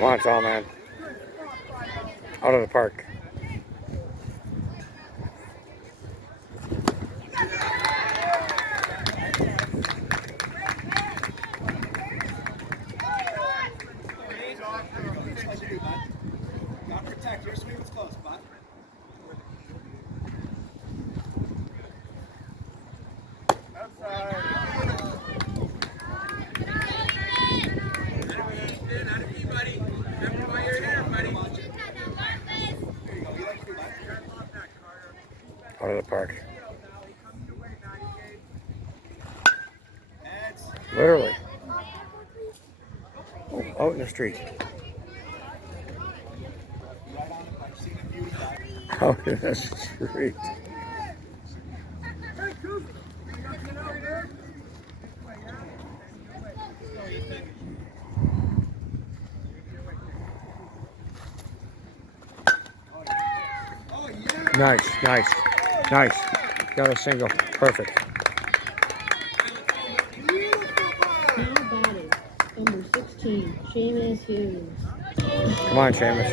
Come on, Tallman. Out of the park. Protect your swing was close, bud. Out of the park. Literally. Oh, out in the street. Out in the street. Nice, nice, nice. Got a single. Perfect. Now batting, number 16, Seamus Hughes. Come on, Seamus.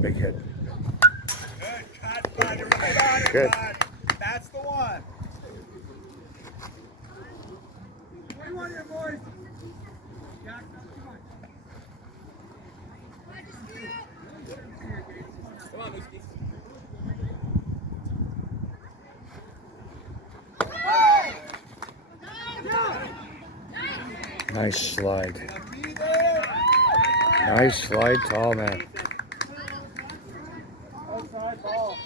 Big hit. Good cut, bud. You're right on it, Good. bud. That's the one. What do you want here, boys? Jack, come on. Come on, Mooski. Nice slide. Nice slide, Tallman. Outside ball. All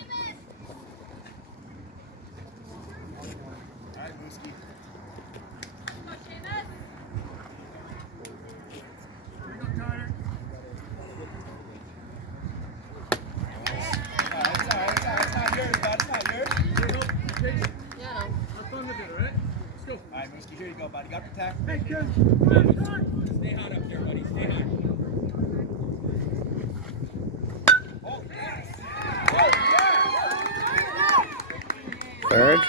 right, Mooski. Here you go, Connor. It's all right. It's not yours, bud. It's not yours. Yeah. Have fun with it, all right? Let's go. All right, Mooski, here you go, buddy. Got to protect. Hey, good. Stay hot up there, buddy. Stay hot. Oh, yes. Oh, yes. Third.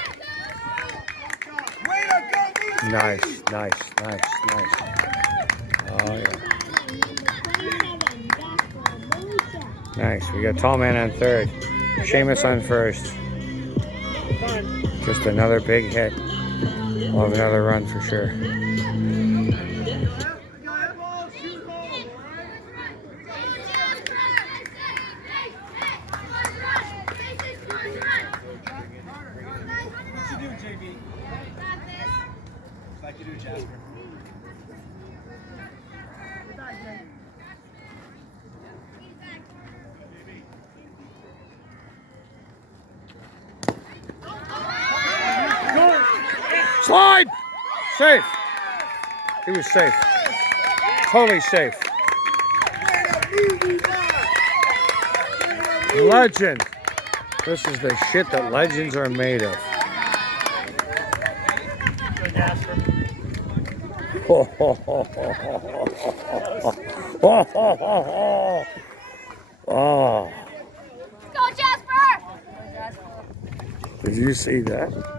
Way to go, Mooski. Nice, nice, nice, nice. Oh, yeah. Nice. We got Tallman on third. Seamus on first. Just another big hit. We'll have another run for sure. What you doing, JB? Like you do, Jasper. Slide! Safe. He was safe. Totally safe. Legend. This is the shit that legends are made of. Oh. Go, Jasper! Did you see that?